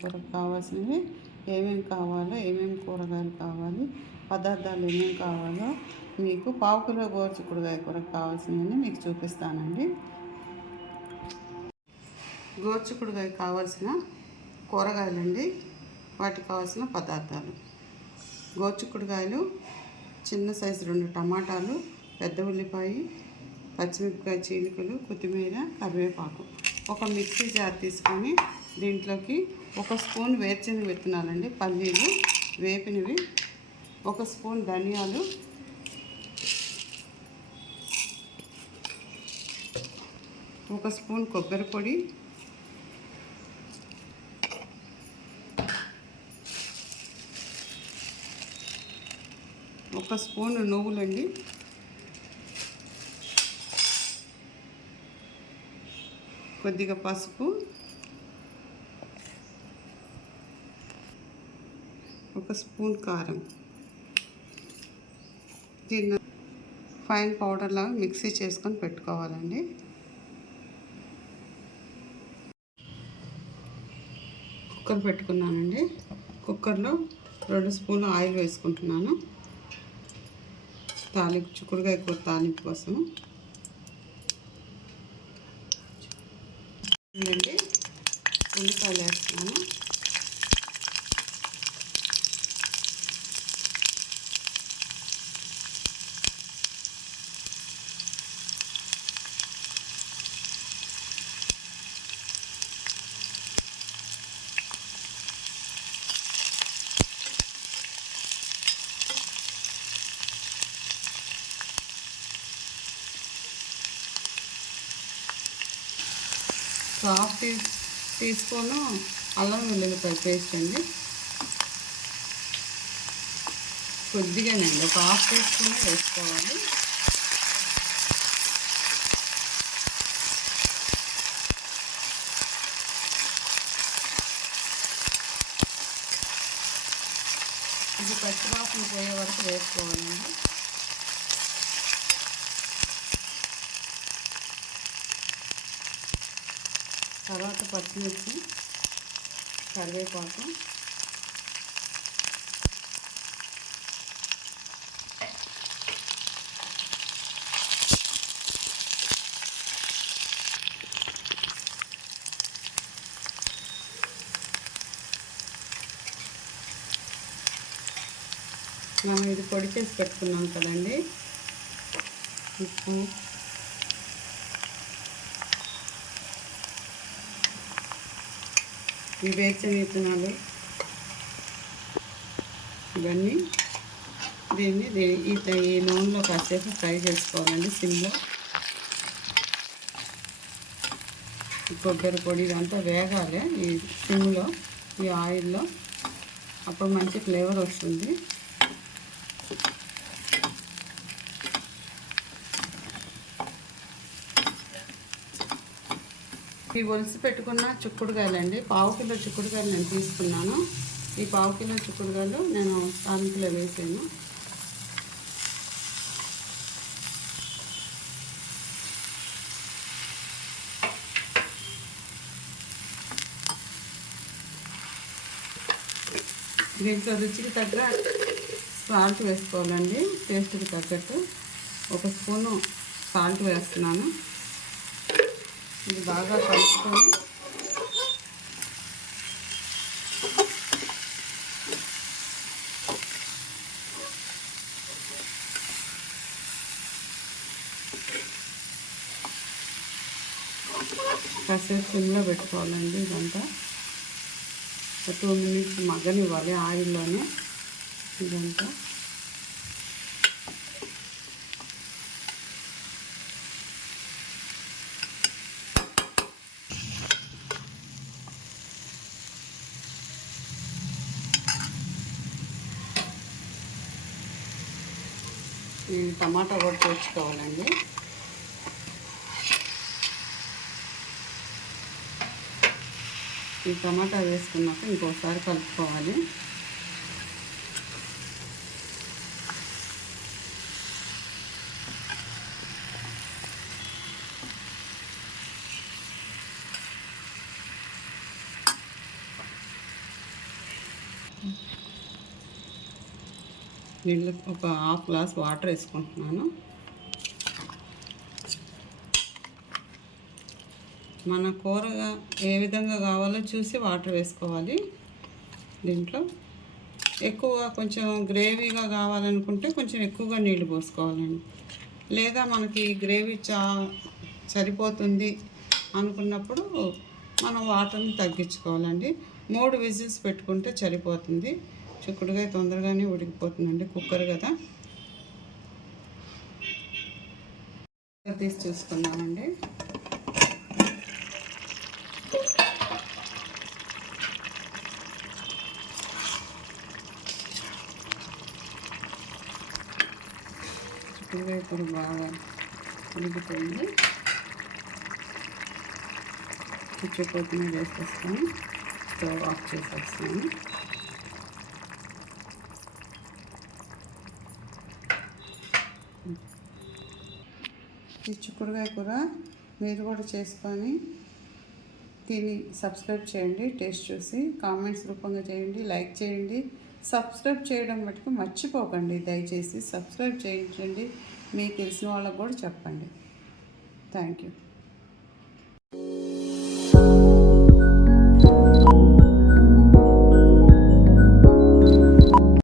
కూరకు కావాల్సినవి ఏమేమి కావాలో ఏమేమి కూరగాయలు కావాలి పదార్థాలు ఏమేమి కావాలో మీకు పావు కిలో గోరుచిక్కుడుకాయ కూరకు కావాల్సినవి మీకు చూపిస్తానండి. గోరుచిక్కుడుకాయ కావాల్సిన కూరగాయలండి. వాటికి కావాల్సిన పదార్థాలు. గోరుచిక్కుడుకాయలు చిన్న సైజు రెండు టమాటాలు పెద్ద ఉల్లిపాయ పచ్చిమిరపకాయ చీలికలు కొత్తిమీర కరివేపాకు. ఒక మిక్సీ జార్ తీసుకొని దీంట్లోకి ఒక స్పూన్ వేరుచెనగ విత్తనాలండి పల్లీలు వేపినవి ఒక స్పూన్ ధనియాలు ఒక స్పూన్ కొబ్బరి పొడి ఒక స్పూన్ నువ్వులండి కొద్దిగా పసుపు ఒక స్పూన్ కారం. దీన్ని ఫైన్ పౌడర్ లాగా మిక్సీ చేసుకొని పెట్టుకోవాలండి. కుక్కర్ పెట్టుకున్నానండి. కుక్కర్లో రెండు స్పూన్లు ఆయిల్ వేసుకుంటున్నాను. తాలింపు చిక్కుడుగా ఎక్కువ తాలింపు కోసం. ఉల్లిపాయలు వేస్తున్నాను. హాఫ్ టీ టీ స్పూను అల్లం వెల్లుల్లిపాయ పేస్ట్ అండి. కొద్దిగానండి ఒక హాఫ్ టీ స్పూన్ వేసుకోవాలి. ఇది పచ్చివాసన పోయే వరకు వేసుకోవాలండి. తర్వాత పచ్చిమిర్చి కరివేపాకు. మనం ఇది పొడి చేసి పెట్టుకున్నాం కదండి. ఉప్పు ఈ వేసిన విత్తనాలు. ఇవన్నీ దీన్ని ఈ ఈ నూనెలో కాసేపు ఫ్రై చేసుకోవాలండి సిమ్లో. కొబ్బరి పొడి ఇదంతా వేగాలి ఈ సిమ్లో ఈ ఆయిల్లో. అప్పుడు మంచి ఫ్లేవర్ వస్తుంది. ఈ ఒలిసి పెట్టుకున్న చిక్కుడుకాయలండి. పావు కిలో చిక్కుడుకాయలు నేను తీసుకున్నాను. ఈ పావు కిలో చిక్కుడుకాయలు నేను తాలింపులో వేసాను. దీంట్లో రుచికి తగ్గ సాల్ట్ వేసుకోవాలండి. టేస్ట్కి తగ్గట్టు ఒక స్పూను సాల్ట్ వేస్తున్నాను. ఇది బాగా కలుపుకొని కాసేపు సిమ్లో పెట్టుకోవాలండి ఇదంతా. టూ మినిట్స్ మగ్గనివ్వాలి ఆయిల్లోనే ఇదంతా. ఈ టమాటా కూడా తెచ్చుకోవాలండి ఈ టమాటా వేసుకున్నాక ఇంకోసారి కలుపుకోవాలి. నీళ్ళు ఒక హాఫ్ గ్లాస్ వాటర్ వేసుకుంటున్నాను. మన కూరగా ఏ విధంగా కావాలో చూసి వాటర్ వేసుకోవాలి దీంట్లో. ఎక్కువగా కొంచెం గ్రేవీగా కావాలనుకుంటే కొంచెం ఎక్కువగా నీళ్ళు పోసుకోవాలండి. లేదా మనకి గ్రేవీ చా సరిపోతుంది అనుకున్నప్పుడు మనం వాటర్ని తగ్గించుకోవాలండి. మూడు విజిల్స్ పెట్టుకుంటే సరిపోతుంది. చిక్కుడుగా తొందరగానే ఉడికిపోతుందండి కుక్కర్ కదా. తీసి చూసుకున్నామండి చిక్కుడుగా ఇప్పుడు బాగా ఉడికిపోయింది. కొంచెం కొత్తిమీర వేసేస్తాను స్టవ్ ఆఫ్ చేసేస్తాను. ఈ చిక్కుడుకాయ కూర మీరు కూడా చేసుకొని తిని సబ్స్క్రైబ్ చేయండి టేస్ట్ చూసి కామెంట్స్ రూపంగా చేయండి లైక్ చేయండి. సబ్స్క్రైబ్ చేయడం మటుకు మర్చిపోకండి. దయచేసి సబ్స్క్రైబ్ చేయించండి. మీకు తెలిసిన వాళ్ళకు కూడా చెప్పండి. Thank you.